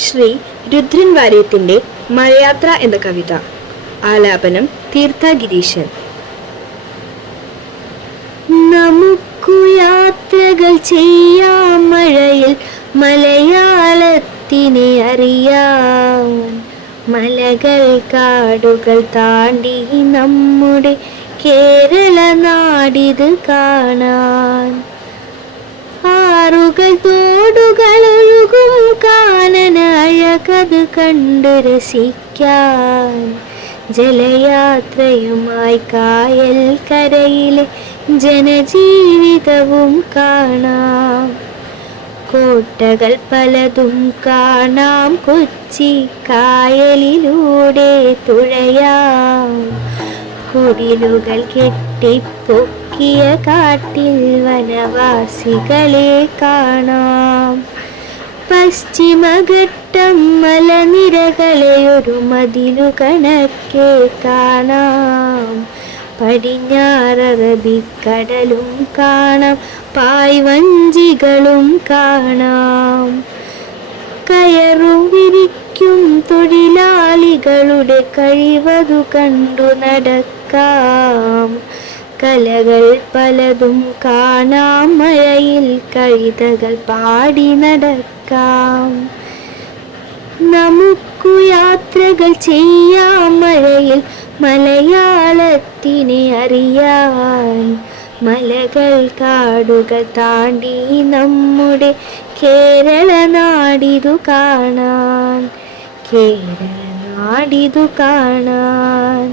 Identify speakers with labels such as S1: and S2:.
S1: ശ്രീ രുദ്രൻ വാര്യത്തിന്റെ മഴയാത്ര എന്ന കവിത. ആലാപനം തീർത്ഥ ഗിരീശൻ. നമുക്കു യാത്രകൾ ചെയ്യാം മഴയിൽ മലയാളത്തിനെ അറിയാം. മലകൾ കാടുകൾ താണ്ടി നമ്മുടെ കേരള നാടിത് കാണാൻ. ആറുകൾ തോടുകൾ അഴകത് കണ്ട് രസിക്കാൻ. ജലയാത്രയുമായി കായൽ കരയിലെ ജനജീവിതവും കാണാം. കോട്ടകൾ പലതും കാണാം. കൊച്ചി കായലിലൂടെ തുഴയാം. കുടിലുകൾ കെട്ടിപ്പൊക്കിയ കാട്ടിൽ വനവാസികളെ കാണാം. പശ്ചിമഘട്ടം മലനിരകളെ ഒരു മതിലു കണക്കെ കാണാം. പടിഞ്ഞാററബിക്കടലും കാണാം. പായ്വഞ്ചികളും കാണാം. കയറും വിരിക്കും തൊഴിലാളികളുടെ കഴിവതു കണ്ടു നടക്കാം. കലകൾ പലതും കാണാം. മഴയിൽ കവിതകൾ പാടി നടക്കാം. നമുക്കു യാത്രകൾ ചെയ്യാം. മഴയിൽ മലയാളത്തിനെ അറിയാൻ മലകൾ കാടുകൾ താണ്ടി നമ്മുടെ കേരള നാടിതു കാണാൻ കേരള നാടിതു കാണാൻ.